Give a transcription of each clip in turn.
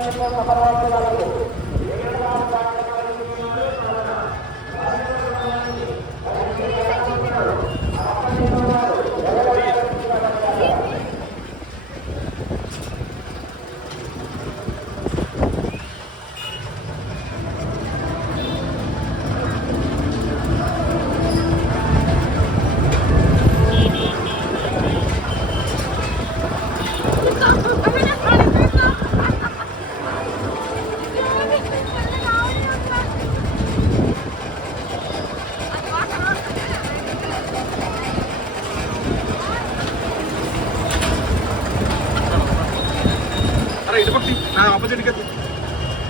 para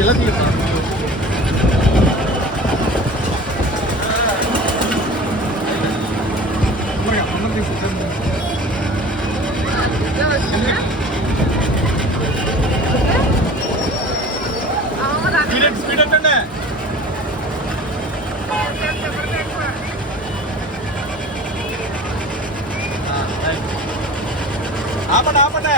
எல்லாத்தையும் ஆப்பட்ட ஆப்பட்ட